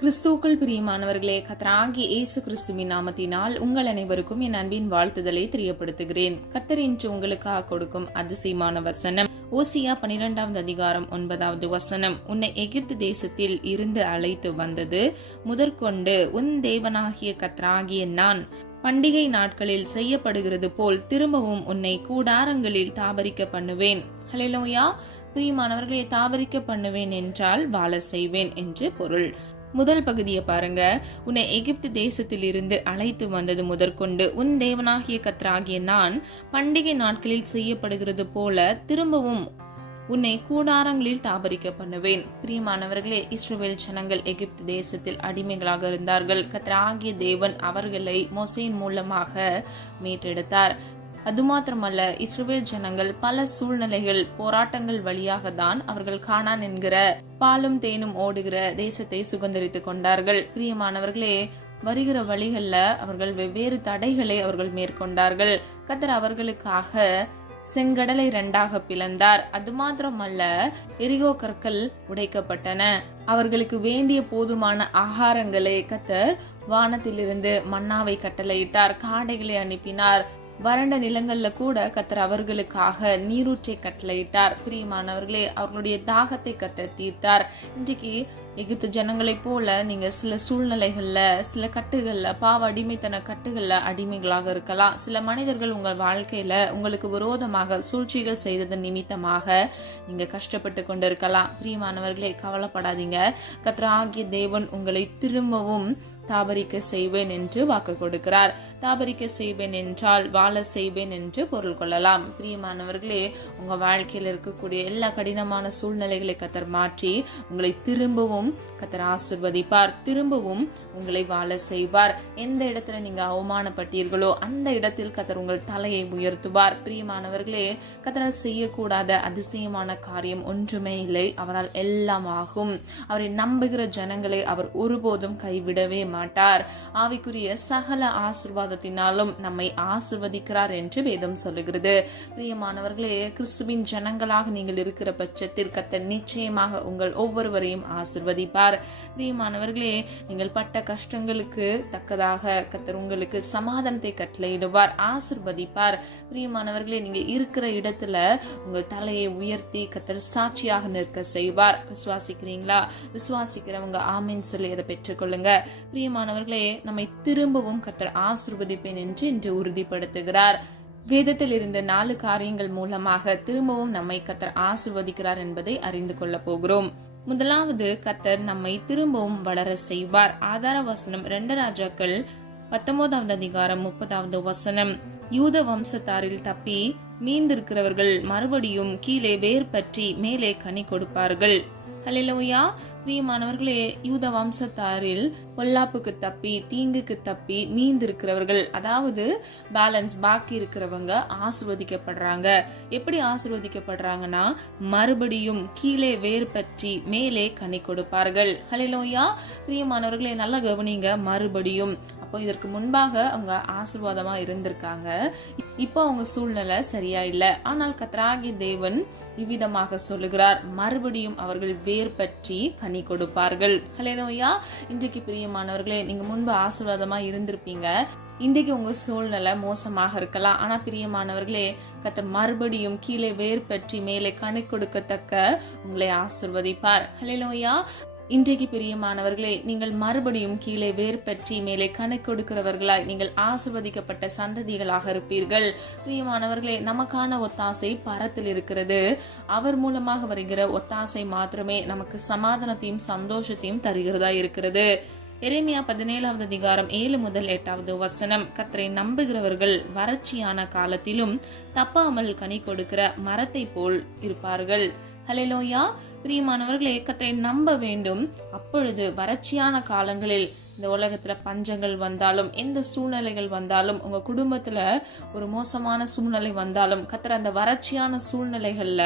கிறிஸ்துவுக்குள் பிரியமானவர்களே, கர்த்தராகிய இயேசு கிறிஸ்துவின் நாமத்தினால் உங்கள் அனைவருக்கும் என் அன்பின் வாழ்த்துதலை தெரியப்படுத்துகிறேன். கர்த்தர் இன்று உங்களுக்காக கொடுக்கும் அதிசயமான வசனம் ஓசியா 12வது அதிகாரம் 9வது வசனம். உன்னை எகிப்து தேசத்தில் இருந்து அழைத்து வந்தது முதற்கொண்டு உன் தேவனாகிய கர்த்தராகிய நான் பண்டிகை நாட்களில் செய்யப்படுகிறது போல் திரும்பவும் உன்னை கூடாரங்களில் தாபரிக்க பண்ணுவேன். ஹல்லேலூயா. பிரியமானவர்களே, தாபரிக்க பண்ணுவேன் என்றால் வாழ செய்வேன் என்று பொருள். முதல் பகுதியை பாருங்க. உன்னை எகிப்து தேசத்தில் இருந்து அழைத்து வந்தது முதற்கொண்டு உன் தேவனாகிய கர்த்தராகிய நான் பண்டிகை நாட்களில் செய்யப்படுகிறது போல திரும்பவும் உன்னை கூடாரங்களில் தாபரிக்க பண்ணுவேன். பிரியமானவர்களே, இஸ்ரவேல் ஜனங்கள் எகிப்து தேசத்தில் அடிமைகளாக இருந்தார்கள். கர்த்தராகிய தேவன் அவர்களை மோசேயின் மூலமாக மீட்டெடுத்தார். அது மாத்திரமல்ல, இஸ்ரவேல் ஜனங்கள் பல சூழ்நிலைகள் போராட்டங்கள் வழியாக தான் அவர்கள் கானான் என்கிற பாலும் தேனும் ஓடுகிற தேசத்தை சுதந்திரித்துக் கொண்டார்கள். பிரியமானவர்களே, வருகிற வழிகள்ல அவர்கள் வெவ்வேறு தடைகளை அவர்கள் மேற்கொண்டார்கள். கர்த்தர் அவர்களுக்காக செங்கடலை 2ஆக பிளந்தார். அது மாத்திரமல்ல, எரிகோ கற்கள் உடைக்கப்பட்டன. அவர்களுக்கு வேண்டிய போதுமான ஆகாரங்களை கர்த்தர் வானத்திலிருந்து மன்னாவை கட்டளையிட்டார், காடைகளை அனுப்பினார். வறண்ட நிலங்கள்ல கூட கர்த்தர் அவர்களுக்காக நீரூற்றை கட்டளையிட்டார். பிரியமானவர்களே, அவர்களுடைய தாகத்தை கர்த்தர் தீர்த்தார். இன்றைக்கு எகிப்து ஜனங்களை போல நீங்க சில சூழ்நிலைகள்ல, சில கட்டுகள்ல, பாவ அடிமைத்தன கட்டுகள்ல அடிமைகளாக இருக்கலாம். சில மனிதர்கள் உங்கள் வாழ்க்கையில உங்களுக்கு விரோதமாக சூழ்ச்சிகள் செய்தது நிமித்தமாக நீங்க கஷ்டப்பட்டு கொண்டிருக்கலாம். பிரியமானவர்களே, கவலைப்படாதீங்க. கர்த்தராகிய தேவன் உங்களை திரும்பவும் தாபரிக்க செய்வேன் என்று வாக்கு கொடுக்கிறார். தாபரிக்க செய்வேன் என்றால் வாழ செய்வேன் என்று பொருள் கொள்ளலாம். பிரியமானவர்களே, உங்க வாழ்க்கையில் இருக்கக்கூடிய எல்லா கடினமான சூழ்நிலைகளை கர்த்தர் மாற்றி உங்களை திரும்பவும் கர்த்தர் ஆசீர்வதிப்பார். திரும்பவும் உங்களை வாழ செய்வார். எந்த இடத்துல நீங்க அவமானப்பட்டீர்களோ அந்த இடத்தில் கர்த்தர் உங்கள் தலையை உயர்த்துவார். பிரியமானவர்களே, கர்த்தரால் செய்யக்கூடாத அதிசயமான காரியம் ஒன்றுமே இல்லை. அவரால் எல்லாம் ஆகும். அவரை நம்புகிற ஜனங்களை அவர் ஒருபோதும் கைவிடவே மாட்டார். ஆவிக்குரிய சகல ஆசீர்வாதத்தினாலும் நம்மை ஆசீர்வதிக்கிறார் என்று வேதம் சொல்லுகிறது. பிரியமானவர்களே, கிறிஸ்துவின் ஜனங்களாக நீங்கள் இருக்கிற பட்சத்தில் கர்த்தர் நிச்சயமாக உங்கள் ஒவ்வொருவரையும் ஆசீர்வதிப்பார். பிரியமானவர்களே, நீங்கள் பட்ட கஷ்டங்களுக்கு தக்கதாக கர்த்தர் உங்களுக்கு சமாதானத்தை கட்டளையிடுவார், ஆசீர்வதிப்பார். பிரியமானவர்களே, நீங்க இருக்கிற இடத்துல உங்கள் தலையை உயர்த்தி கர்த்தர் சாட்சியாக நிற்க செய்வார். விசுவாசிக்கிறீங்களா? விசுவாசிக்கிறவங்க ஆமீன் சொல்லி அதை பெற்றுக்கொள்ளுங்க. பிரியமானவர்களே, நம்மை திரும்பவும் கர்த்தர் ஆசீர்வதிப்பேன் என்று இன்று உறுதிப்படுத்துகிறார். வேதத்தில் இருந்த 4 காரியங்கள் மூலமாக திரும்பவும் நம்மை கர்த்தர் ஆசீர்வதிக்கிறார் என்பதை அறிந்து கொள்ள போகிறோம். முதலாவது, கர்த்தர் நம்மை திரும்பவும் வளர செய்வார். ஆதார வசனம் 2 ராஜாக்கள் 19வது அதிகாரம் 30வது வசனம். யூத வம்சத்தாரில் தப்பி மீந்திருக்கிறவர்கள் மறுபடியும் கீழே வேர் பற்றி மேலே கனி கொடுப்பார்கள். ஹல்லேலூயா. பிரியமானவர்களே, யூத வம்சத்தாரில் பொல்லாப்புக்கு தப்பி, தீங்குக்கு தப்பி மீந்திருக்கிறவர்கள், அதாவது பேலன்ஸ் பாக்கி இருக்கிறவங்க ஆசீர்வதிக்கப்படுறாங்க. எப்படி ஆசீர்வதிக்கப்படுறாங்கன்னா, மறுபடியும் கீழே வேர் பற்றி மேலே கனி கொடுப்பார்கள். ஹல்லேலூயா. பிரியமானவர்களே, நல்லா கவனிங்க. மறுபடியும், அப்போ இதற்கு முன்பாக அவங்க ஆசீர்வாதமா இருந்திருக்காங்க. இப்போ அவங்க சூழ்நிலை சரியா இல்ல. ஆனால் கர்த்தராகிய தேவன் இவ்விதமாக சொல்லுகிறார், மறுபடியும் அவர்கள் வேர் பற்றி கனி கொடுப்பார்கள். ஹல்லேலூயா. இன்றைக்கு பிரியமானவர்களே, நீங்க முன்பு ஆசீர்வாதமா இருந்திருப்பீங்க. இன்றைக்கு உங்க சூழ்நிலை மோசமாக இருக்கலாம். ஆனா பிரியமானவர்களே, கர்த்தர் மறுபடியும் கீழே வேர் பற்றி மேலே கனி கொடுக்கத்தக்க உங்களை ஆசீர்வதிப்பார். ஹல்லேலூயா. இன்றைக்கு பிரியமானவர்களே, நீங்கள் மறுபடியும் கீழே வேர் பற்றி மேலே கனி கொடுக்கிறவர்களாய் நீங்கள் ஆசீர்வதிக்கப்பட்ட சந்ததிகளாக இருப்பீர்கள். பிரியமானவர்களே, நமக்கான ஒத்தாசை பரத்தில் இருக்கிறது. அவர் மூலமாக வருகிற ஒத்தாசை மாத்திரமே நமக்கு சமாதானத்தையும் சந்தோஷத்தையும் தருகிறதா இருக்கிறது. எரேமியா 17வது அதிகாரம் 7 முதல் 8வது வசனம். கர்த்தரை நம்புகிறவர்கள் வறட்சியான காலத்திலும் தப்பாமல் கனி கொடுக்கிற மரத்தை போல் இருப்பார்கள். ஹல்லேலூயா. பிரியமானவர்களே, கர்த்தரை நம்ப வேண்டும். அப்பொழுது வறட்சியான காலங்களில், இந்த உலகத்துல பஞ்சங்கள் வந்தாலும், எந்த சூழ்நிலைகள் வந்தாலும், உங்க குடும்பத்துல ஒரு மோசமான சூழ்நிலை வந்தாலும், கர்த்தர் அந்த வறட்சியான சூழ்நிலைகள்ல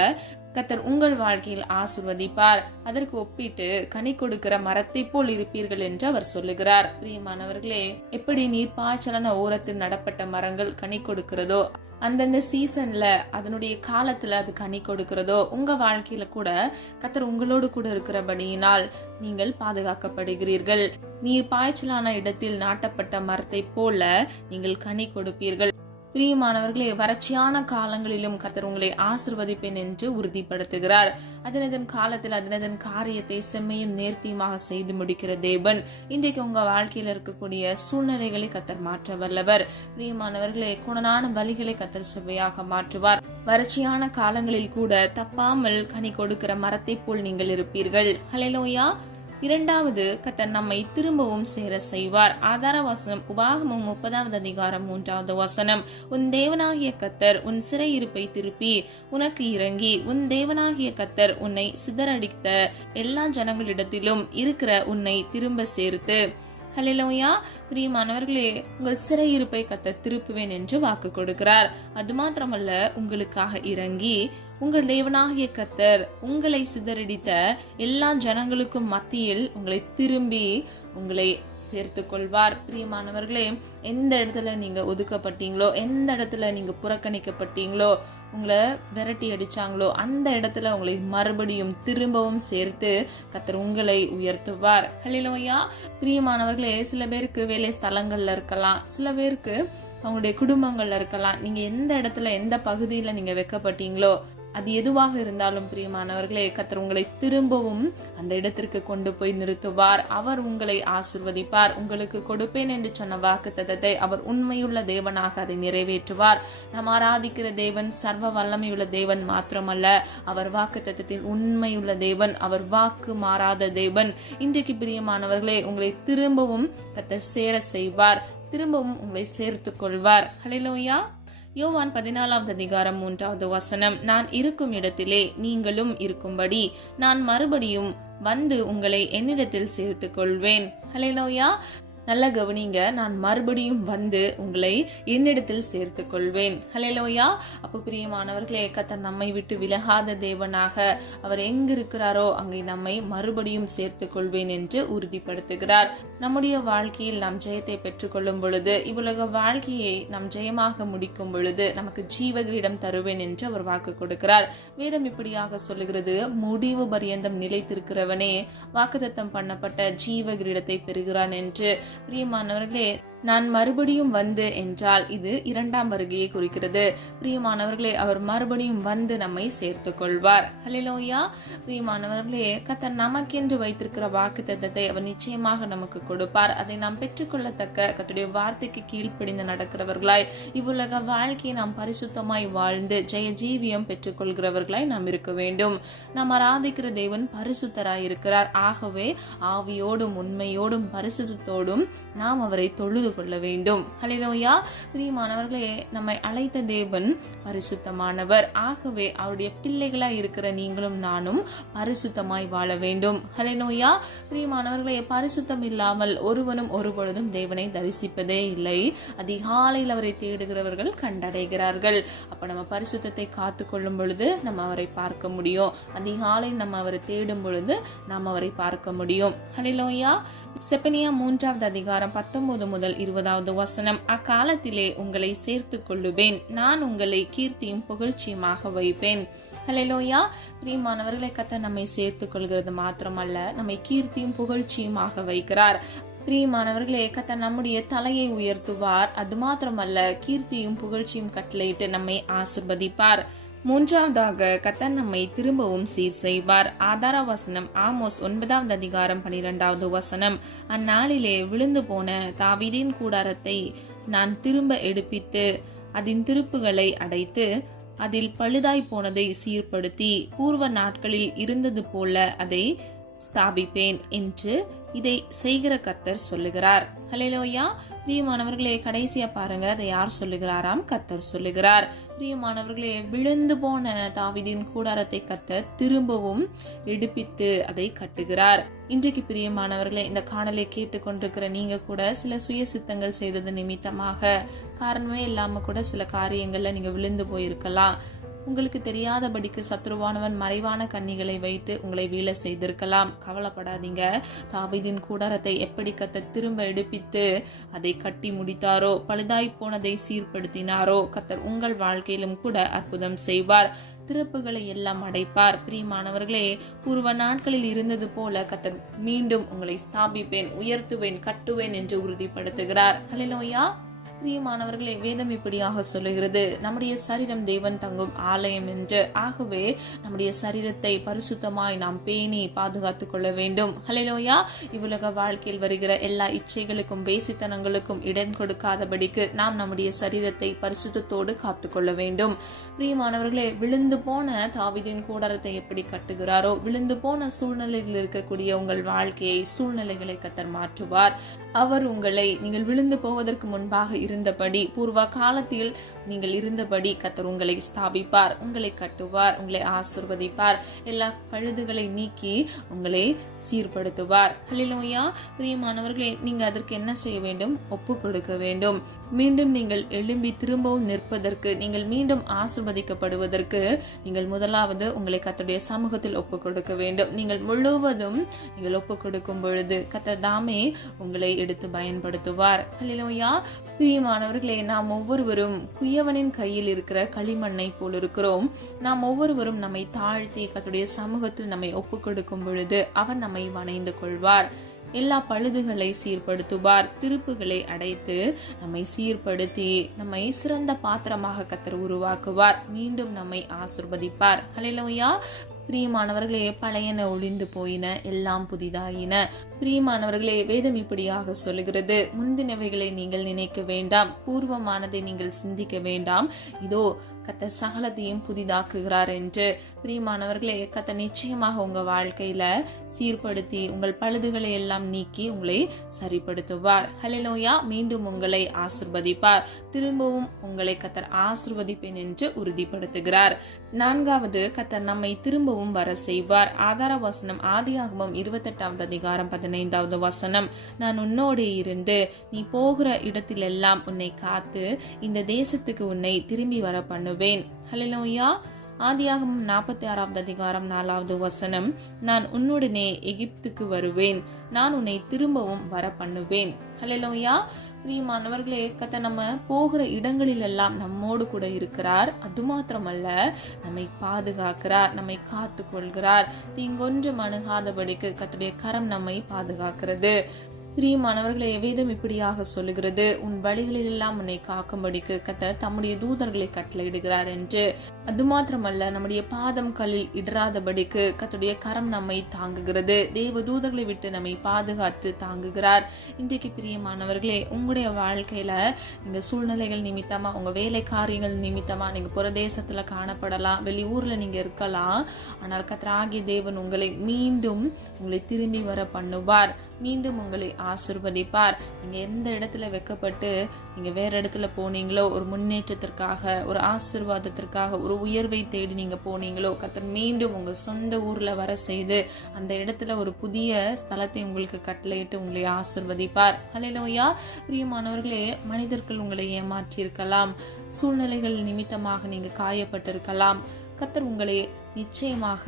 கர்த்தர் உங்கள் வாழ்க்கையில் ஆசீர்வதிப்பார். அதற்கு ஒப்பிட்டு கனி கொடுக்கிற மரத்தை போல் இருப்பீர்கள் என்று அவர் சொல்லுகிறார். பிரியமானவர்களே, எப்படி நீர் பாய்ச்சலான ஓரத்தில் நடப்பட்ட மரங்கள் கனி கொடுக்கிறதோ அந்தந்த சீசன்ல அதனுடைய காலத்துல அது கனி கொடுக்கிறதோ, உங்க வாழ்க்கையில கூட கர்த்தர் உங்களோடு கூட இருக்கிறபடியினால் நீங்கள் பாதுகாக்கப்படுகிறீர்கள். நீர் பாய்ச்சலான இடத்தில் நாட்டப்பட்ட மரத்தை போல நீங்கள் கனி கொடுப்பீர்கள். பிரியமானவர்களே, வறட்சியான காலங்களிலும் கர்த்தர் உங்களை ஆசீர்வதிப்பேன் என்று உறுதிப்படுத்துகிறார். அதனதன் காலத்தில் அதனதன் காரியத்தை செம்மையும் நேர்த்தியுமாக செய்து முடிக்கிற தேவன் இன்றைக்கு உங்க வாழ்க்கையில இருக்கக்கூடிய சூழ்நிலைகளை கர்த்தர் மாற்ற வல்லவர். பிரியமானவர்களே, குணனான வழிகளை கர்த்தர் செவ்வையாக மாற்றுவார். வறட்சியான காலங்களில் கூட தப்பாமல் கனி கொடுக்கிற மரத்தை போல் நீங்கள் இருப்பீர்கள். ஹல்லேலூயா. இரண்டாவது, கர்த்தர் நம்மை திரும்பவும் சேர செய்வார். ஆதார வசனம் உபாகமம் 30வது அதிகாரம் 3வது வசனம். உன் தேவனாகிய கர்த்தர் உன் சிறையிருப்பை திருப்பி உனக்கு இறங்கி, உன் தேவனாகிய கர்த்தர் உன்னை சிதறடித்த எல்லா ஜனங்களிடத்திலும் இருக்கிற உன்னை திரும்ப சேர்த்து. ஹல்லேலூயா. பிரியமானவர்களே, உங்கள் சிறையிருப்பை கர்த்தர் திருப்புவேன் என்று வாக்கு கொடுக்கிறார். அது மாத்திரமல்ல, உங்களுக்காக இறங்கி உங்கள் தேவனாகிய கர்த்தர் உங்களை சிதறடித்த எல்லா ஜனங்களுக்கும் மத்தியில் உங்களை திரும்பி உங்களை சேர்த்து கொள்வார். பிரியமானவர்களே, எந்த இடத்துல நீங்க ஒதுக்கப்பட்டீங்களோ, எந்த இடத்துல நீங்க புறக்கணிக்கப்பட்டீங்களோ, உங்களை விரட்டி அடிச்சாங்களோ, அந்த இடத்துல உங்களை மறுபடியும் திரும்பவும் சேர்த்து கர்த்தர் உங்களை உயர்த்துவார். ஹல்லேலூயா. பிரியமானவர்களே, சில பேருக்கு வேலை ஸ்தலங்கள்ல இருக்கலாம், சில பேருக்கு அவங்களுடைய குடும்பங்கள்ல இருக்கலாம். நீங்க எந்த இடத்துல எந்த பகுதியில நீங்க வைக்கப்பட்டீங்களோ, அது எதுவாக இருந்தாலும் பிரியமானவர்களே, கர்த்தர் உங்களை திரும்பவும் அந்த இடத்திற்கு கொண்டு போய் நிறுத்துவார். அவர் உங்களை ஆசீர்வதிப்பார். உங்களுக்கு கொடுப்பேன் என்று சொன்ன வாக்குத்தத்தத்தை அவர் உண்மையுள்ள தேவனாக அதை நிறைவேற்றுவார். நாம் ஆராதிக்கிற தேவன் சர்வ வல்லமையுள்ள தேவன் மாத்திரமல்ல, அவர் வாக்குத்தத்தத்தில் உண்மையுள்ள தேவன், அவர் வாக்கு மாறாத தேவன். இன்றைக்கு பிரியமானவர்களே, உங்களை திரும்பவும் கர்த்தர் சேர செய்வார், திரும்பவும் உங்களை சேர்த்து கொள்வார். ஹல்லேலூயா. யோவான் 14வது அதிகாரம் 3வது வசனம். நான் இருக்கும் இடத்திலே நீங்களும் இருக்கும்படி நான் மறுபடியும் வந்து உங்களை என்னிடத்தில் சேர்த்து கொள்வேன். ஹல்லேலூயா. நல்ல கவனிங்க, நான் மறுபடியும் வந்து உங்களை என்னிடத்தில் சேர்த்து கொள்வேன். ஹல்லேலூயா. அப்போ பிரியமானவர்களே, கர்த்தர் நம்மை விட்டு விலகாத தேவனாக அவர் எங்கு இருக்கிறாரோ அங்கே நம்மை மறுபடியும் சேர்த்து கொள்வேன் என்று உறுதிப்படுத்துகிறார். நம்முடைய வாழ்க்கையில் நாம் ஜெயத்தை பெற்றுக்கொள்ளும் பொழுது, இவ்வுலக வாழ்க்கையை நாம் ஜெயமாக முடிக்கும் பொழுது நமக்கு ஜீவகிரீடம் தருவேன் என்று அவர் வாக்கு கொடுக்கிறார். வேதம் இப்படியாக சொல்லுகிறது, முடிவு பரியந்தம் நிலைத்திருக்கிறவனே வாக்குத்தத்தம் பண்ணப்பட்ட ஜீவகிரீடத்தை பெறுகிறான் என்று. பிரியமானவர்களே, நான் மறுபடியும் வந்து என்றால் இது இரண்டாம் வருகையை குறிக்கிறது. பிரியமானவர்களே, அவர் மறுபடியும் வந்து நம்மை சேர்த்து கொள்வார். ஹல்லேலூயா. பிரியமானவர்களே, கர்த்தர் நமக்கென்று வைத்திருக்கிற வாக்குத்தத்தத்தை அவர் நிச்சயமாக நமக்கு கொடுப்பார். அதை நாம் பெற்றுக்கொள்ளத்தக்க கர்த்தருடைய வார்த்தைக்கு கீழ்ப்படிந்து நடக்கிறவர்களாய், இவ்வுலக வாழ்க்கையை நாம் பரிசுத்தமாய் வாழ்ந்து ஜெய ஜீவியம் பெற்றுக்கொள்கிறவர்களாய் நாம் இருக்க வேண்டும். நாம் ஆராதிக்கிற தேவன் பரிசுத்தராய் இருக்கிறார். ஆகவே ஆவியோடும் உண்மையோடும் பரிசுத்தத்தோடும் நாம் அவரை தொழுது கொள்ள வேண்டும். ஹல்லேலூயா. பிரியமானவர்களே, நம்மை அழைத்த தேவன் பரிசுத்தமானவர். ஆகவே அவருடைய பிள்ளைகளாய் இருக்கிற நீங்களும் நானும் பரிசுத்தமாய் வாழ வேண்டும். ஹல்லேலூயா. பிரியமானவர்களே, பரிசுத்தம் இல்லாமல் ஒருவனும் ஒருபொழுதும் தேவனை தரிசிப்பதே இல்லை. அதிகாலையில் அவரை தேடுகிறவர்கள் கண்டடைகிறார்கள். அப்ப நம்ம பரிசுத்தத்தை காத்து கொள்ளும் பொழுது நம்ம அவரை பார்க்க முடியும். அதிகாலையில் நம்ம அவரை தேடும் பொழுது நாம் அவரை பார்க்க முடியும். ஹல்லேலூயா. செப்பனியா 3வது அதிகாரம் 19 முதல் 20வது வசனம். அக்காலத்திலே உங்களை சேர்த்து கொள்ளுவேன், நான் உங்களை கீர்த்தியும் புகழ்ச்சியுமாக வைப்பேன். ஹல்லேலூயா. பிரியமானவர்களை, கர்த்தர் நம்மை சேர்த்து கொள்கிறது மாத்திரமல்ல, நம்மை கீர்த்தியும் புகழ்ச்சியுமாக வைக்கிறார். பிரியமானவர்களே, கர்த்தர் நம்முடைய தலையை உயர்த்துவார். அது மாத்திரமல்ல, கீர்த்தியும் புகழ்ச்சியும் கட்டளையிட்டு நம்மை ஆசீர்வதிப்பார். மூன்றாவதாக, கர்த்தர் நம்மை திரும்பவும் சீர் செய்வார். ஆதார வசனம் ஆமோஸ் 9வது அதிகாரம் 12வது வசனம். அந்நாளிலே விழுந்து போன தாவீதின் கூடாரத்தை நான் திரும்ப எடுப்பித்து அதன் திருப்புகளை அடைத்து அதில் பழுதாய் போனதை சீர்படுத்தி பூர்வ நாட்களில் இருந்தது போல அதை ஸ்தாபிப்பேன் என்று இதை செய்கிற கர்த்தர் சொல்லுகிறார். ஹல்லேலூயா. பிரியமானவர்களே, கடைசியா பாருங்க, அதை யார் சொல்லுகிறாராம்? கர்த்தர் சொல்லுகிறார். பிரியமானவர்களே, விழுந்து போன தாவீதின் கூடாரத்தை கர்த்தர் திரும்பவும் எடுப்பித்து அதை கட்டுகிறார். இன்றைக்கு பிரியமானவர்களே, இந்த காணலை கேட்டுக்கொண்டிருக்கிற நீங்க கூட சில சுய சித்தங்கள் செய்தது நிமித்தமாக காரணமே இல்லாம கூட சில காரியங்கள்ல நீங்க விழுந்து போயிருக்கலாம். உங்களுக்கு தெரியாதபடிக்கு சத்ருவானவன் மறைவான கன்னிகளை வைத்து உங்களை வீழ செய்திருக்கலாம். கவலைப்படாதீங்க. தாவீதின் கூடாரத்தை எப்படி கர்த்தர் திரும்ப எடுப்பித்து அதை கட்டி முடித்தாரோ, பழுதாய் போனதை சீர்படுத்தினாரோ, கர்த்தர் உங்கள் வாழ்க்கையிலும் கூட அற்புதம் செய்வார். திறப்புகளை எல்லாம் அடைப்பார். பிரியமானவர்களே, பூர்வ நாட்களில் இருந்தது போல கர்த்தர் மீண்டும் உங்களை ஸ்தாபிப்பேன், உயர்த்துவேன், கட்டுவேன் என்று உறுதிப்படுத்துகிறார். ஹல்லேலூயா. பிரியமானவர்களே, வேதம் இப்படியாக சொல்லுகிறது, நம்முடைய சரீரம் தேவன் தங்கும் ஆலயம் என்று. ஆகவே நம்முடைய சரீரத்தை பரிசுத்தமாய் நாம் பேணி பாதுகாத்துக் கொள்ள வேண்டும். ஹல்லேலூயா. இவ்வுலக வாழ்க்கையில் வருகிற எல்லா இச்சைகளுக்கும் வேசித்தனங்களுக்கும் இடம் கொடுக்காதபடிக்கு நாம் நம்முடைய சரீரத்தை பரிசுத்தத்தோடு காத்துக்கொள்ள வேண்டும். பிரியமானவர்களே, விழுந்து போன தாவீதின் கூடாரத்தை எப்படி கட்டுகிறாரோ, விழுந்து போன சூழ்நிலையில் இருக்கக்கூடிய உங்கள் வாழ்க்கையை, சூழ்நிலைகளை கர்த்தர் மாற்றுவார். அவர் உங்களை நீங்கள் விழுந்து போவதற்கு முன்பாக இருந்தபடி, பூர்வ காலத்தில் நீங்கள் இருந்தபடி கர்த்தர் உங்களை ஸ்தாபிப்பார், உங்களை கட்டுவார், உங்களை ஆசீர்வதிப்பார், எல்லா பழுதுகளை நீக்கி உங்களை சீர்படுத்துவார். ஹல்லேலூயா. பிரியமானவர்களே, நீங்க அதற்கு என்ன செய்ய வேண்டும்? ஒப்பு கொடுக்க வேண்டும். மீண்டும் நீங்கள் எழும்பி திரும்பவும் நிற்பதற்கு, நீங்கள் மீண்டும் ஆசீர்வதிக்கப்படுவதற்கு நீங்கள் முதலாவது உங்களை கர்த்தருடைய சமூகத்தில் ஒப்பு கொடுக்க வேண்டும். நீங்கள் முழுவதும் நீங்கள் ஒப்பு கொடுக்கும் பொழுது கர்த்தர் தாமே உங்களை எடுத்து பயன்படுத்துவார். ஹல்லேலூயா. பிரியமானவர்களே, நாம் ஒவ்வொருவரும் குயவனின் கையில் இருக்கிற களிமண்ணை போல் இருக்கிறோம். நாம் ஒவ்வொருவரும் நம்மை தாழ்த்தி கர்த்தருடைய சமூகத்தில் நம்மை ஒப்பு கொடுக்கும் பொழுது அவர் நம்மை வணைந்து கொள்வார். எல்லா பழுதுகளை சீர்படுத்துவார். திருப்புகளை அடைத்து நம்மை சீர்படுத்தி நம்மை சிறந்த பாத்திரமாக கர்த்தர் உருவாக்குவார். மீண்டும் நம்மை ஆசீர்வதிப்பார். ஹல்லேலூயா. பிரியமானவர்களே, பழையன ஒழிந்து போயின, எல்லாம் புதிதாயின. பிரியமானவர்களே, வேதம் இப்படியாக சொல்லுகிறது, முந்தினவைகளை நீங்கள் நினைக்க வேண்டாம், பூர்வமானதை நீங்கள் சிந்திக்க வேண்டாம், இதோ கர்த்தர் சகலத்தையும் புதிதாக்குகிறார் என்று. பிரியமானவர்களே, கர்த்தர் நிச்சயமாக உங்க வாழ்க்கையில சீர்படுத்தி உங்கள் பழுதுகளை எல்லாம் நீக்கி உங்களை சரிப்படுத்துவார். ஹல்லேலூயா. மீண்டும் உங்களை ஆசீர்வதிப்பார். திரும்பவும் உங்களை கர்த்தர் ஆசீர்வதிப்பேன் என்று உறுதிப்படுத்துகிறார். நான்காவது, கர்த்தர் நம்மை திரும்பவும் வர செய்வார். ஆதார வசனம் ஆதியாகமம் 28வது அதிகாரம் 15வது வசனம். நான் உன்னோடு இருந்து நீ போகிற இடத்திலெல்லாம் உன்னை காத்து இந்த தேசத்துக்கு உன்னை திரும்பி வர பண்ணுவேன். ஹல்லேலூயா. ஆதியாகமம் 46வது அதிகாரம் 4வது வசனம். நான் உன்னுடனே எகிப்துக்கு வருவேன், நான் உன்னை திரும்பவும் வர பண்ணுவேன். ஹல்லேலூயா. பிரியமானவர்களே, கர்த்தர் நம்ம போகிற இடங்களில் எல்லாம் நம்மோடு கூட இருக்கிறார். அது மாத்திரமல்ல, நம்மை பாதுகாக்கிறார், நம்மை காத்து கொள்கிறார். தீங்கொன்றும் அணுகாதபடிக்கு கர்த்தருடைய கரம் நம்மை பாதுகாக்கிறது. பிரியமானவர்களே, வேதம் இப்படியாக சொல்லுகிறது, உன் வழிகளில் எல்லாம் உன்னை காக்கும்படிக்கு கர்த்தர் தம்முடைய தூதர்களை கட்டளையிடுகிறார் என்று. அது மாத்திரமல்ல, நம்முடைய பாதம் கல்லில் இடராதபடிக்கு கர்த்தருடைய கரம் நம்மை தாங்குகிறது. தேவ தூதர்களை விட்டு நம்மை பாதுகாத்து தாங்குகிறார். இன்றைக்கு பிரியமானவர்களே, உங்களுடைய வாழ்க்கையில நீங்க சூழ்நிலைகள் நிமித்தமா, உங்க வேலை காரியங்கள் நிமித்தமா நீங்க புறதேசத்துல காணப்படலாம், வெளியூர்ல நீங்க இருக்கலாம். ஆனால் கர்த்தராகிய தேவன் உங்களை மீண்டும் உங்களை திரும்பி வர பண்ணுவார். மீண்டும் உங்களை ஆசீர்வதிப்பார். நீங்க எந்த இடத்துல வெக்கப்பட்டு நீங்க வேற இடத்துல போனீங்களோ, ஒரு முன்னேற்றத்திற்காக, ஒரு ஆசீர்வாதத்திற்காக, ஒரு உயர்வை தேடி நீங்க போனீங்களோ, கர்த்தர் மீண்டும் உங்க சொந்த ஊர்ல வர செய்து அந்த இடத்துல ஒரு புதிய ஸ்தலத்தை உங்களுக்கு கட்டளையிட்டு உங்களை ஆசீர்வதிப்பார். ஹல்லேலூயா. பிரியமானவர்களே, மனிதர்கள் உங்களை ஏமாற்றி இருக்கலாம், சூழ்நிலைகள் நிமித்தமாக நீங்க காயப்பட்டிருக்கலாம். கர்த்தர் உங்களை நிச்சயமாக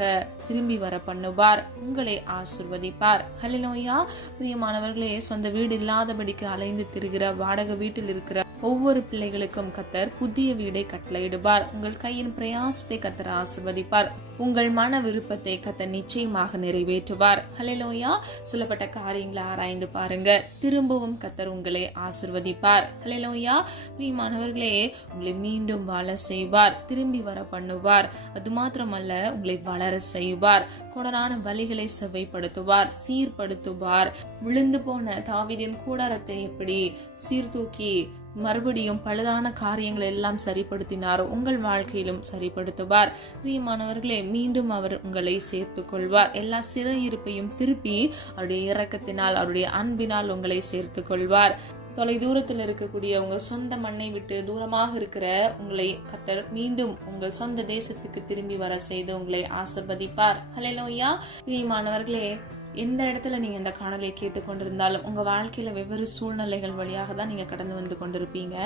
திரும்பி வர பண்ணுவார், உங்களை ஆசீர்வதிப்பார். ஹல்லேலூயா. பிரியமானவர்களே, சொந்த வீடு இல்லாதபடிக்கு அலைந்து திரிகிற, வாடகை வீட்டில் இருக்கிற ஒவ்வொரு பிள்ளைகளுக்கும் கர்த்தர் புதிய வீடை கட்டளையிடுவார். உங்கள் கையின் பிரயாசத்தை கர்த்தர் ஆசீர்வதிப்பார். உங்கள் மன விருப்பத்தை கர்த்தர் நிச்சயமாக நிறைவேற்றுவார். ஹல்லேலூயா. சொல்லப்பட்ட காரியங்களை ஆராய்ந்து பாருங்க. திரும்பவும் கர்த்தர் உங்களை ஆசீர்வதிப்பார். ஹல்லேலூயா. பிரியமானவர்களே, உங்களை மீண்டும் வாழ செய்வார், திரும்பி வர பண்ணுவார். அது மாத்திரமல்ல, உங்களை வளர செய்வார். கோணலான வழிகளை செவ்வைப்படுத்துவார், சீர்படுத்துவார். விழுந்து போன தாவீதின் கூடாரத்தை எப்படி சீர்தூக்கி மறுபடியும் பழுதான காரியங்கள் எல்லாம் சரிப்படுத்தினாரோ, உங்கள் வாழ்க்கையிலும் சரிப்படுத்துவார். பிரியமானவர்களே, மீண்டும் அவர் உங்களை சேர்த்து கொள்வார். எல்லா சிறையிருப்பையும் திருப்பி அவருடைய இரக்கத்தினால், அவருடைய அன்பினால் உங்களை சேர்த்து கொள்வார். தொலை தூரத்தில் இருக்கக்கூடிய உங்க சொந்த மண்ணை விட்டு தூரமாக இருக்கிற உங்களை கர்த்தர் மீண்டும் உங்கள் சொந்த தேசத்துக்கு திரும்பி வர செய்து உங்களை ஆசீர்வதிப்பார். ஹல்லேலூயா. பிரியமானவர்களே, எந்த இடத்துல நீங்க இந்த காணொலியை கேட்டுக்கொண்டிருந்தாலும் உங்க வாழ்க்கையில வெவ்வேறு சூழ்நிலைகள் வழியாக தான் நீங்க கடந்து வந்து கொண்டிருப்பீங்க.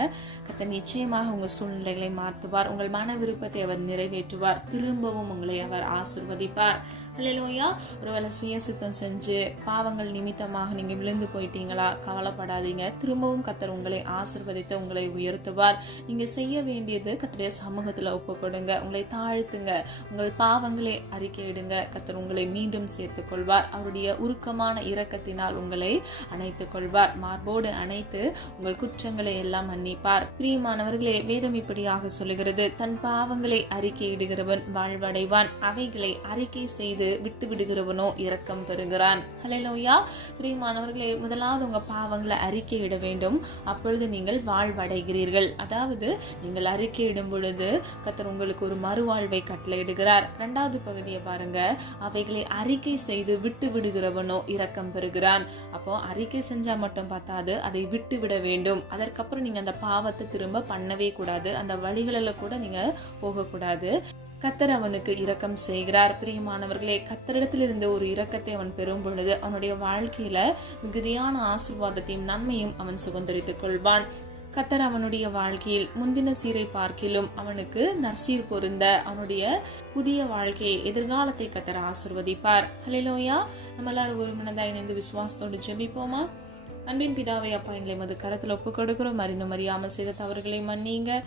கர்த்தர் நிச்சயமாக உங்க சூழ்நிலைகளை மாற்றுவார். உங்கள் மன விருப்பத்தை அவர் நிறைவேற்றுவார். திரும்பவும் உங்களை அவர் ஆசீர்வதிப்பார். அல்லேலூயா. ஒருவேளை சுயசித்தம் செஞ்சு பாவங்கள் நிமித்தமாக நீங்க விழுந்து போயிட்டீங்களா? கவலைப்படாதீங்க. திரும்பவும் கர்த்தர் உங்களை ஆசீர்வதித்து உங்களை உயர்த்துவார். நீங்க செய்ய வேண்டியது கர்த்தருடைய சமூகத்துல ஒப்பு கொடுங்க. உங்களை தாழ்த்துங்க. உங்கள் பாவங்களை அறிக்கையிடுங்க. கர்த்தர் உங்களை மீண்டும் சேர்த்துக் கொள்வார். அவருடைய உருக்கமான இரக்கத்தினால் உங்களை அணைத்துக் கொள்வார். மார்போடு அணைத்து உங்கள் குற்றங்களை எல்லாம் மன்னிப்பார். பிரியமானவர்களே, வேதம் இப்படியாக சொல்லுகிறது, தன் பாவங்களை அறிக்கையிடுகிறவன் வாழ்வடைவான், அவைகளை அறிக்கை செய்து விட்டு விடுகிறவனோ இரக்கம் பெறுகிறான். ஹல்லேலூயா. பிரியமானவர்களே, முதலாவது உங்க பாவங்களை அறிக்கையிட வேண்டும். அப்பொழுது நீங்கள் வாழ்வடைகிறீர்கள். அதாவது நீங்கள் அறிக்கையிடும் பொழுது கர்த்தர் உங்களுக்கு ஒரு மறுவாழ்வை கட்டளையிடுகிறார். இரண்டாவது பகுதியை பாருங்க, அவைகளை அறிக்கை செய்து விட்டு விடுகிறவனோ இரக்கம் பெறுகிறான். அப்போ அறிக்கை செஞ்சா மட்டும் பார்த்தாது, அதை விட்டு விட வேண்டும். அதற்கப்புறம் நீங்க அந்த பாவத்தை திரும்ப பண்ணவே கூடாது. அந்த வழிகளில் கூட நீங்க போகக்கூடாது. கர்த்தர் அவனுக்கு இரக்கம் செய்கிறார். பிரியமானவர்களே, கர்த்தரிடத்திலிருந்து ஒரு இரக்கத்தை அவன் பெறும் பொழுது அவனுடைய வாழ்க்கையில மிகுதியான ஆசீர்வாதத்தையும் நன்மையும் அவன் சுதந்திரித்துக் கொள்வான். கர்த்தர் அவனுடைய வாழ்க்கையில் முந்தின சீரை பார்க்கிலும் அவனுக்கு நற்சீர் பொருந்த அவனுடைய புதிய வாழ்க்கையை, எதிர்காலத்தை கர்த்தர் ஆசீர்வதிப்பார். ஹல்லேலூயா. நம்ம எல்லாரும் ஒரு மனதாய் இணைந்து விசுவாசத்தோடு ஜெபிப்போமா? அன்பின் பிதாவே, அப்பா, எங்களை மது கரத்தில் ஒப்பு கொடுக்கிறோம். அறிந்தும் அறியாமல் செய்த தவறுகளை மன்னிங்க.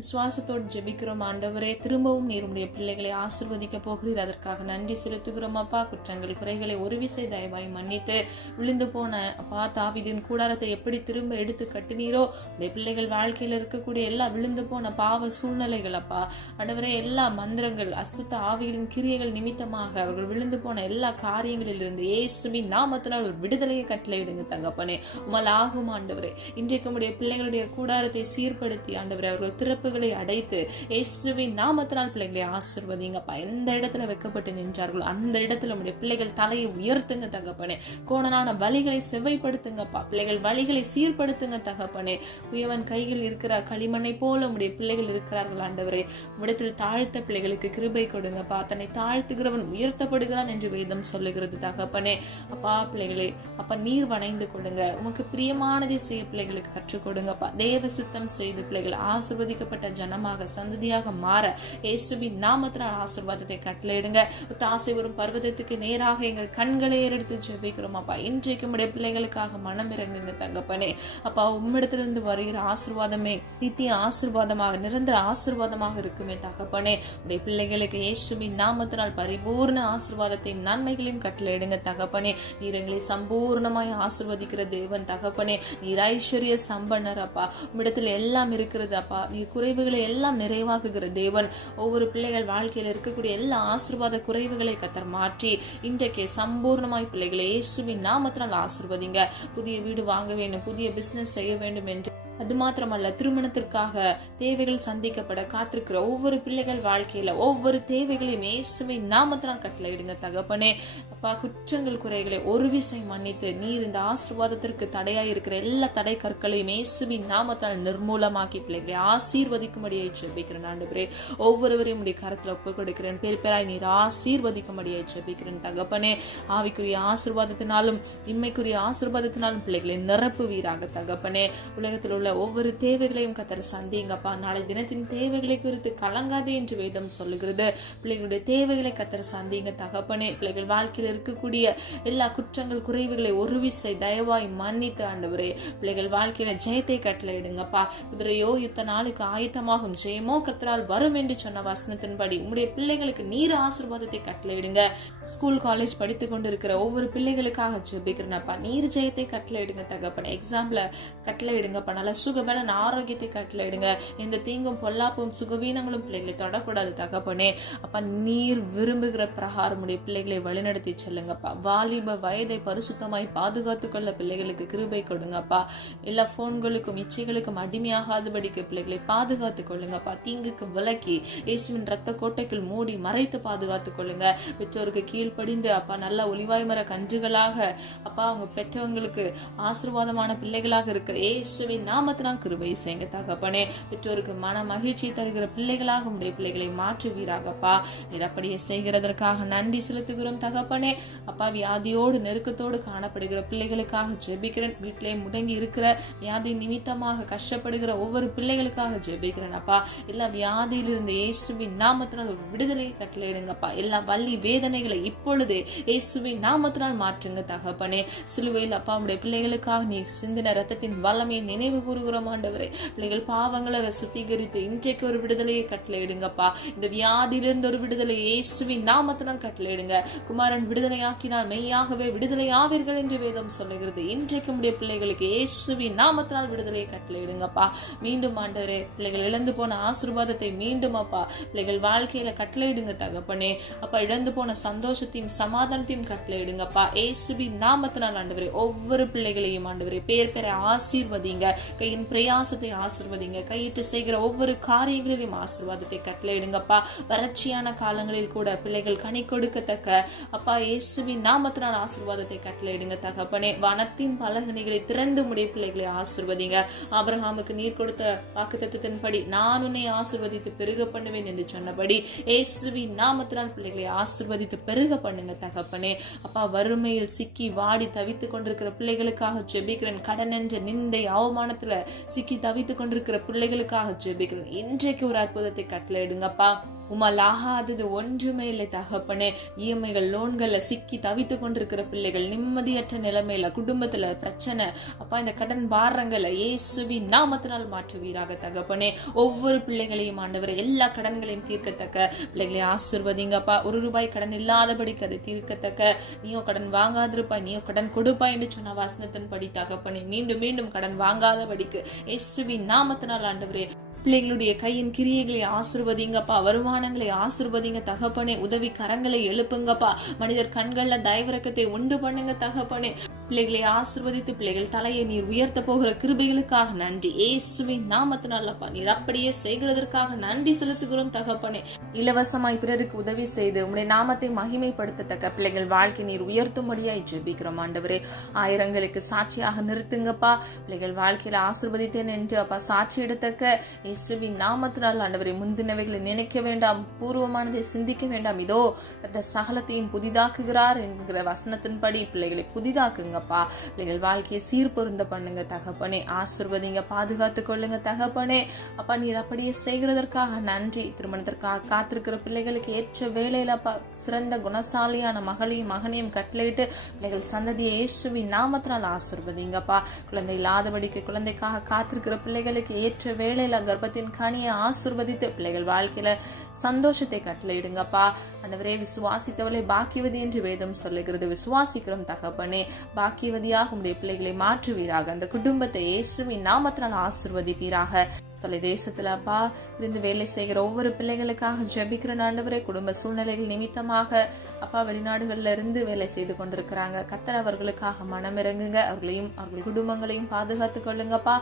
விசுவாசத்தோடு ஜெபிக்கிறோம் ஆண்டவரே. திரும்பவும் நீர் உடைய பிள்ளைகளை ஆசீர்வதிக்க போகிறீர். அதற்காக நன்றி செலுத்துகிறோம் அப்பா. குற்றங்கள் குறைகளை ஒரு விசை தயவாய் மன்னித்து விழுந்து போன அப்பா தாவீதின் கூடாரத்தை எப்படி திரும்ப எடுத்து கட்டினீரோ, உடைய பிள்ளைகள் வாழ்க்கையில் இருக்கக்கூடிய எல்லா விழுந்து போன பாவ சூழ்நிலைகள் அப்பா ஆண்டவரே, எல்லா மந்திரங்கள், அசுத்த ஆவிகளின் கிரியைகள் நிமித்தமாக அவர்கள் விழுந்து போன எல்லா காரியங்களிலிருந்து இயேசுவின் நாமத்தினால் ஒரு விடுதலையை கட்டளையிடுங்க தகப்பனே. உம்மால் ஆகும் ஆண்டவரே. இன்றைக்கு உடைய பிள்ளைகளுடைய கூடாரத்தை சீர்படுத்தி ஆண்டவரே, அவர்கள் திறப்புகளை அடைத்து இயேசுவின் நாமத்தினால் பிள்ளைகளை ஆசீர்வதிங்கப்பா. எந்த இடத்துல வைக்கப்பட்டு நின்றார்களோ அந்த இடத்துல உடைய பிள்ளைகள் தலையை உயர்த்துங்க தகப்பனே. கோணலான வழிகளை செவ்வைப்படுத்துங்கப்பா. பிள்ளைகள் வழிகளை சீர்படுத்துங்க தகப்பனே. உயவன் கையில் இருக்கிற களிமண்ணை போல உடைய பிள்ளைகள் இருக்கிறார்கள் ஆண்டவரே. உம்மிடத்தில் தாழ்த்த பிள்ளைகளுக்கு கிருபை கொடுங்கப்பா. தன்னை தாழ்த்துகிறவன் உயர்த்தப்படுகிறான் என்று வேதம் சொல்லுகிறது தகப்பனே. அப்பா, பிள்ளைகளை அப்ப நீர் வணைந்து கொடுங்க. உமக்கு பிரியமானதை செய்ய பிள்ளைகளுக்கு கற்றுக் கொடுங்கப்பா. தேவ சித்தம் செய்து பிள்ளைகள் ஆசீர்வதிக்கப்பட்ட ஜனமாக, சந்ததியாக மாற இயேசுவின் நாமத்தினால் ஆசீர்வாதத்தை கட்டளையிடுங்க. ஆசை வரும் பர்வதத்துக்கு நேராக எங்கள் கண்களை ஏறெடுத்து ஜெபிக்கிறோம் அப்பா. இன்றைக்கு உம்முடைய பிள்ளைகளுக்காக மனம் இறங்குங்க தகப்பனே. அப்பா, உம்மிடத்திலிருந்து வருகிற ஆசீர்வாதமே நித்திய ஆசீர்வாதமாக, நிரந்தர ஆசீர்வாதமாக இருக்குமே தகப்பனே. உடைய பிள்ளைகளுக்கு இயேசுவின் நாமத்தினால் பரிபூர்ண ஆசீர்வாதத்தையும் நன்மைகளையும் கட்டளையிடுங்க தகப்பனே. நீர் எங்களை சம்பூர்ணமாய் ஆசீர்வதிக்கிற தேவன் தகப்பனே. நீர் ஐஸ்வர்ய சம்பன்னர் அப்பா. உம்மிடத்தில் எல்லாம் இருக்கிறது அப்பா. நீர் குறைவுகளை எல்லாம் நிறைவாக்குகிற தேவன். ஒவ்வொரு பிள்ளைகள் வாழ்க்கையில் இருக்கக்கூடிய எல்லா ஆசீர்வாத குறைவுகளை கர்த்தர் மாற்றி இன்றைக்கு சம்பூர்ணமாய் பிள்ளைகளை இயேசுவின் நாமத்தினால் ஆசீர்வதிங்க. புதிய வீடு வாங்க வேண்டும், புதிய பிசினஸ் செய்ய வேண்டும் என்று, அது மாத்திரமல்ல, திருமணத்திற்காக தேவைகள் சந்திக்கப்பட காத்திருக்கிற ஒவ்வொரு பிள்ளைகள் வாழ்க்கையில ஒவ்வொரு தேவைகளையும் இயேசுவின் நாமத்தினால் கட்டளையிடுங்க தகப்பனே. அப்பா, குற்றங்கள் குறைகளை ஒரு விசை மன்னித்து நீர் இந்த ஆசீர்வாதத்திற்கு தடையாய் இருக்கிற எல்லா தடை கற்களையும் இயேசுவின் நாமத்தால் நிர்மூலமாக்கி பிள்ளைகளை ஆசீர்வதிக்கும்படியை ஜெபிக்கிறேன் ஆண்டவரே. ஒவ்வொருவரையும் உடைய கரத்தில் ஒப்பு கொடுக்கிறேன். பேர் பேராய் நீர் ஆசீர்வதிக்கும்படியை ஜெபிக்கிறேன் தகப்பனே. ஆவிக்குரிய ஆசீர்வாதத்தினாலும் இம்மைக்குரிய ஆசீர்வாதத்தினாலும் பிள்ளைகளை நிரப்புவீராக தகப்பனே. உலகத்தில் உள்ள ஒவ்வொரு தேவைகளையும் கர்த்தர் சந்திங்கப்பா. நாளை தினத்தின் தேவைகளை குறித்து கலங்காதே என்று வேதம் சொல்லுகிறது. பிள்ளைகளுடைய தேவைகளை கர்த்தர் சந்திங்க தகப்பனே. பிள்ளைகள் வாழ்க்கையில் இருக்கக்கூடிய எல்லா குற்றங்கள் குறைவுகளை ஒரு விசை தயவாய் மன்னித்து ஆண்டவரே, பிள்ளைகள் வாழ்க்கையில ஜெயத்தை கட்டளையிடுங்கப்பா. குதிரையோ யுத்த நாளுக்கு ஆயத்தமாகும், ஜெயமோ கர்த்தரால் வரும் என்று சொன்ன வசனத்தின்படி உம்முடைய பிள்ளைகளுக்கு நீர் ஆசீர்வாதத்தை கட்டளையிடுங்க. ஸ்கூல் காலேஜ் படித்துக் கொண்டிருக்கிற ஒவ்வொரு பிள்ளைகளுக்காக ஜெபிக்கிறேன்ப்பா. நீர் ஜெயத்தை கட்டளையிடுங்க தகப்பனே. எக்ஸாம்ல கட்டளையிடுங்கப்பா. நல்ல சுகபலன் ஆரோக்கியத்தை கட்டளையிடுங்க. எந்த தீங்கும் பொல்லாப்பும் சுகவீனங்களும் பிள்ளைகளை தொடக்கூடாது தகப்பனே. அப்பா, நீர் விரும்புகிற பிரகாரம் உடைய பிள்ளைகளை வழிநடத்தி செல்லுங்கப்பா. வாலிப வயதை பரிசுத்தமாய் பாதுகாத்துக் கொள்ள பிள்ளைகளுக்கு கிருபை கொடுங்கப்பா. எல்லா போன்களுக்கும் இச்சைகளுக்கும் அடிமையாகாதபடிக்கு பிள்ளைகளை பாதுகாத்துக் கொள்ளுங்கப்பா. தீங்குக்கு விலக்கி இயேசுவின் ரத்த கோட்டைக்குள் மூடி மறைத்து பாதுகாத்துக் கொள்ளுங்க. பெற்றோருக்கு கீழ்ப்படிந்து அப்பா நல்ல ஒளிவாய் மர கன்றுகளாக அப்பா அவங்க பெற்றவங்களுக்கு ஆசீர்வாதமான பிள்ளைகளாக இருக்கிற இயேசுவின் நாம நாமத்தினால் கிருபை செய்யுங்க தகப்பனே. பெற்றோருக்கு மன மகிழ்ச்சி தருகிற பிள்ளைகளாக உடைய பிள்ளைகளை மாற்றுவீராகப்பா. நீர் அப்படியே செய்கிறதற்காக நன்றி செலுத்துகிறோம் தகப்பனே. அப்பா, வியாதியோடு நெருக்கத்தோடு காணப்படுகிற பிள்ளைகளுக்காக ஜெபிக்கிறேன். வீட்டிலே முடங்கி இருக்கிற வியாதி நிமித்தமாக கஷ்டப்படுகிற ஒவ்வொரு பிள்ளைகளுக்காக ஜெபிக்கிறேன் அப்பா. எல்லா வியாதியிலிருந்து இயேசுவின் நாமத்தினால் ஒரு விடுதலை கட்டளையிடுங்கப்பா. எல்லா வலி வேதனைகளை இப்பொழுதே இயேசுவின் நாமத்தினால் மாற்றுங்க தகப்பனே. சிலுவையில் அப்பா உடைய பிள்ளைகளுக்காக நீர் சிந்தின ரத்தத்தின் வல்லமையை நினைவு கூறுகிறோம் ஆண்டவரே. பிள்ளைகள் பாவங்களை சுத்திகரித்து இன்றைக்கு ஒரு விடுதலையை கட்டளையிடுங்கப்பா. இந்த வியாதியிலிருந்து ஒரு விடுதலை இயேசுவின் நாமத்தினால் கட்டளையிடுங்க. குமாரன் விடுதலையாக்கினால் மெய்யாகவே விடுதலை ஆவீர்கள் என்று வேதம் சொல்லுகிறது. இன்றைக்கு உடைய பிள்ளைகளுக்கு இயேசுவின் நாமத்தினால் விடுதலையை கட்டளையிடுங்கப்பா. மீண்டும் ஆண்டவரே, பிள்ளைகள் இழந்து போன ஆசீர்வாதத்தை மீண்டும் அப்பா பிள்ளைகள் வாழ்க்கையில கட்டளையிடுங்க தகப்பனே. அப்பா, இழந்து போன சந்தோஷத்தையும் சமாதானத்தையும் கட்டளையிடுங்கப்பா. இயேசுவின் நாமத்தினால் ஆண்டவரே ஒவ்வொரு பிள்ளைகளையும் ஆண்டவரே பேர் பேரை ஆசீர்வதிங்க. கையின் பிரயாசத்தை ஆசீர்வதிங்க. கையிட்டு செய்கிற ஒவ்வொரு காரியங்களிலும் ஆசீர்வாதத்தை கட்டளையிடுங்கப்பா. வறட்சியான காலங்களில் கூட பிள்ளைகள் கனி கொடுக்கத்தக்க அப்பா இயேசுவின் நாமத்தினால் ஆசீர்வாதத்தை கட்டளையிடுங்க தகப்பனே. வனத்தின் பலகணிகளை திறந்து முடிய பிள்ளைகளை ஆசீர்வதிங்க. ஆபிரகாமுக்கு நீர் கொடுத்த வாக்குத்தத்தத்தின்படி நான் உன்னை ஆசீர்வதித்து பெருக பண்ணுவேன் என்று சொன்னபடி இயேசுவின் நாமத்தினால் பிள்ளைகளை ஆசீர்வதித்து பெருக பண்ணுங்க தகப்பனே. அப்பா, வறுமையில் சிக்கி வாடி தவித்துக் கொண்டிருக்கிற பிள்ளைகளுக்காக ஜெபிக்கிறேன். கடன் என்ற நிந்தை அவமானத்துல சிக்கி தவித்துக் கொண்டிருக்கிற பிள்ளைகளுக்காக ஜெபிக்கிறேன். இன்றைக்கு ஒரு அற்புதத்தை கட்டளையிடுங்கப்பா. உமால் ஆகாதது ஒன்றுமே இல்லை தகப்பனே. இஎம்ஐகள் லோன்கள்ல சிக்கி தவித்து கொண்டிருக்கிற பிள்ளைகள், நிம்மதியற்ற நிலைமையில, குடும்பத்துல பிரச்சனை அப்பா, இந்த கடன் பாரங்களை இயேசுவின் நாமத்தினால் மாற்றுவீராக தகப்பனே. ஒவ்வொரு பிள்ளைகளையும் ஆண்டவரை எல்லா கடன்களையும் தீர்க்கத்தக்க பிள்ளைகளை ஆசீர்வதிங்கப்பா. ₹1 கடன் இல்லாதபடிக்கு அதை தீர்க்கத்தக்க, நீயோ கடன் வாங்காதிருப்பாய், நீயோ கடன் கொடுப்பாய் என்று சொன்ன வசனத்தின் படி தகப்பனே மீண்டும் மீண்டும் கடன் வாங்காதபடிக்கு இயேசுவின் நாமத்தினால் ஆண்டவரே பிள்ளைகளுடைய கையின் கிரியைகளை ஆசீர்வதிங்கப்பா. வருமானங்களை ஆசீர்வதிங்க தகப்பனே. உதவி கரங்களை எழுப்புங்கப்பா. மனிதர் கண்கள்ல தயவிரக்கத்தை உண்டு பண்ணுங்க தகப்பனே. பிள்ளைகளை ஆசீர்வதித்து பிள்ளைகள் தலையை நீர் உயர்த்த போகிற கிருபைகளுக்காக நன்றி. இயேசுவின் நாமத்தினால் அப்பா நீர் அப்படியே செய்கிறதற்காக நன்றி செலுத்துகிறோம் தகப்பனே. இலவசமாய் பிறருக்கு உதவி செய்து உம்முடைய நாமத்தை மகிமைப்படுத்தத்தக்க பிள்ளைகள் வாழ்க்கை நீர் உயர்த்தும்படியாய் ஜெபிக்கிறோம் ஆண்டவரே. ஆயிரங்களுக்கு சாட்சியாக நிறுத்துங்கப்பா. பிள்ளைகள் வாழ்க்கையில ஆசீர்வதித்தேன் என்று அப்பா சாட்சி எடுத்தக்க இயேசுவின் நாமத்தினால் ஆண்டவரை முந்தினவைகளை நினைக்க வேண்டாம், பூர்வமானதை சிந்திக்க வேண்டாம். இதோ அந்த சகலத்தையும் புதிதாக்குகிறார் என்கிற வசனத்தின்படி பிள்ளைகளை புதிதாக்குங்க. பிள்ளைகள் வாழ்க்கையை சீர்பொருந்த பண்ணுங்க தகப்பனே. ஆசீர்வதிங்க, பாதுகாத்து கொள்ளுங்க தகப்பனே. அப்பா நீர் அப்படியே செய்கிறதற்காக நன்றி. திருமணத்திற்காக காத்திருக்கிற பிள்ளைகளுக்கு ஏற்ற வேளையில அப்பா சிறந்த குணசாலியான மகளையும் மகனையும் கட்டளையிட்டு பிள்ளைகள் சந்ததியை இயேசுவின் நாமத்தினால் ஆசீர்வதிங்கப்பா. குழந்தை இல்லாதபடிக்கு குழந்தைக்காக காத்திருக்கிற பிள்ளைகளுக்கு ஏற்ற வேளையில கர்ப்பத்தின் கனியை ஆசீர்வதித்து பிள்ளைகள் வாழ்க்கையில சந்தோஷத்தை கட்டளையிடுங்கப்பா. ஆண்டவரே, விசுவாசித்தவளை பாக்கியவதி என்று வேதம் சொல்லுகிறது. விசுவாசிக்கிறோம் தகப்பனே. பாக்கியவதியாக உடைய பிள்ளைகளை மாற்றுவீராக. அந்த குடும்பத்தை இயேசுவின் நாமத்தினால் ஆசீர்வதிப்பீராக. தொலை தேசத்துல அப்பா இருந்து வேலை செய்கிற ஒவ்வொரு பிள்ளைகளுக்காக ஜெபிக்கிற ஆண்டவரே, குடும்ப சூழ்நிலைகள் நிமித்தமாக அப்பா வெளிநாடுகள்ல இருந்து வேலை செய்து கொண்டிருக்கிறாங்க. கர்த்தர் அவர்களுக்காக மனமிறங்குங்க. அவர்களையும் அவர்கள் குடும்பங்களையும் பாதுகாத்து கொள்ளுங்கப்பா.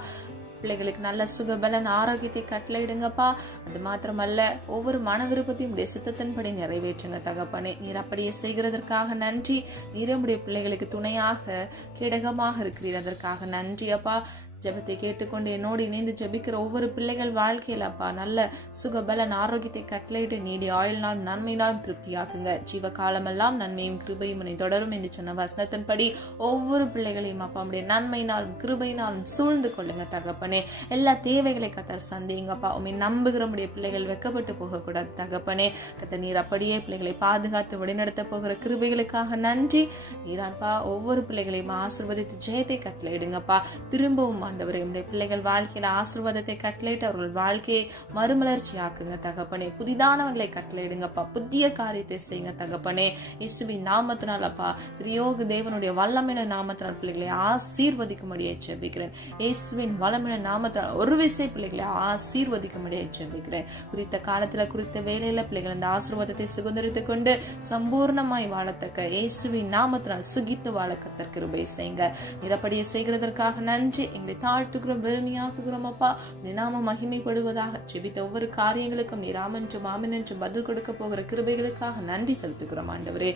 பிள்ளைகளுக்கு நல்ல சுகபலன் ஆரோக்கியத்தை கட்டளையிடுங்கப்பா. அது மாத்திரமல்ல, ஒவ்வொரு மன விருப்பத்தையும் உடைய சித்தத்தின்படி நிறைவேற்றுங்க தகப்பனே. நீர் அப்படியே செய்கிறதற்காக நன்றி. நீரமுடைய பிள்ளைகளுக்கு துணையாக கேடகமாக இருக்கிறீர், அதற்காக நன்றி அப்பா. ஜெபத்தை கேட்டுக்கொண்டு என்னோடு இணைந்து ஜெபிக்கிற ஒவ்வொரு பிள்ளைகள் வாழ்க்கையில் அப்பா நல்ல சுகபலன் ஆரோக்கியத்தை கட்டளையிட்டு நீடி ஆயுள்னால் நன்மையினால் திருப்தியாக்குங்க. ஜீவ காலமெல்லாம் நன்மையும் கிருபையும் தொடரும் என்று சொன்ன வசனத்தின்படி ஒவ்வொரு பிள்ளைகளையும் அப்பா உடைய நன்மையினாலும் கிருபையினாலும் சூழ்ந்து கொள்ளுங்க தகப்பனே. எல்லா தேவைகளை கத்தர் சந்திங்கப்பா. உண்மை நம்புகிற உடைய பிள்ளைகள் வெக்கப்பட்டு போகக்கூடாது தகப்பனே. கத்த நீர் அப்படியே பிள்ளைகளை பாதுகாத்து வழிநடத்த போகிற கிருபைகளுக்காக நன்றி. நீராப்பா ஒவ்வொரு பிள்ளைகளையும் ஆசீர்வதித்து ஜெயத்தை கட்டளையிடுங்கப்பா. திரும்பவும் ஆண்டவரே உம்முடைய பிள்ளைகள் வாழ்க்கையில ஆசீர்வாதத்தை கட்டளையிட்டு அவர்கள் வாழ்க்கையை மறுமலர்ச்சி ஆக்குங்க தகப்பனே. புதிதானவங்களை கட்டளையிடுங்கப்பா. புதிய காரியத்தை செய்யுங்க தகப்பனே. இயேசுவின் நாமத்தினால் அப்பா திரியோக தேவனுடைய வல்லமையான நாமத்தினால் பிள்ளைகளை ஆசீர்வதிக்கும்படியை ஜெபிக்கிறேன். இயேசுவின் வல்லமையான நாமத்தினால் ஒரு விசை பிள்ளைகளை ஆசீர்வதிக்கும்படியை ஜெபிக்கிறேன். குறித்த காலத்துல குறித்த வேளையில பிள்ளைகள் அந்த ஆசீர்வாதத்தை சுதந்திரித்துக் கொண்டு சம்பூர்ணமாய் வாழத்தக்க இயேசுவின் நாமத்தினால் சுகித்து வாழ கர்த்தர் கிருபை செய்யுங்க. நிரப்படியை செய்கிறதற்காக நன்றி. எங்களை தாழ்த்துகிறோம், வெறுமையாக்குகிறோம் அப்பா. நாம மகிமைப்படுவதாக. ஜெபித்த ஒவ்வொரு காரியங்களுக்கும் நீர் ஆமென்றும் ஆமென் என்று பதில் கொடுக்க போகிற கிருபைகளுக்காக நன்றி செலுத்துகிறோம் ஆண்டவரே.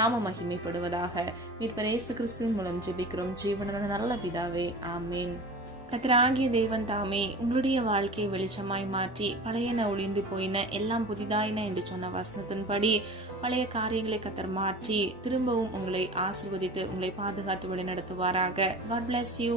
நாம மகிமைப்படுவதாக. மீட்பர் இயேசு கிறிஸ்துவின் மூலம் ஜெபிக்கிறோம் ஜீவனுள்ள நல்ல பிதாவே, ஆமென். கர்த்தராகிய தேவன் தாமே உங்களுடைய வாழ்க்கையை வெளிச்சமாய் மாற்றி பழையன ஒளிந்து போயின எல்லாம் புதிதாயின என்று சொன்ன வசனத்தின்படி பழைய காரியங்களை கர்த்தர் மாற்றி திரும்பவும் உங்களை ஆசீர்வதித்து உங்களை பாதுகாத்து வழி நடத்துவாராக. God bless you.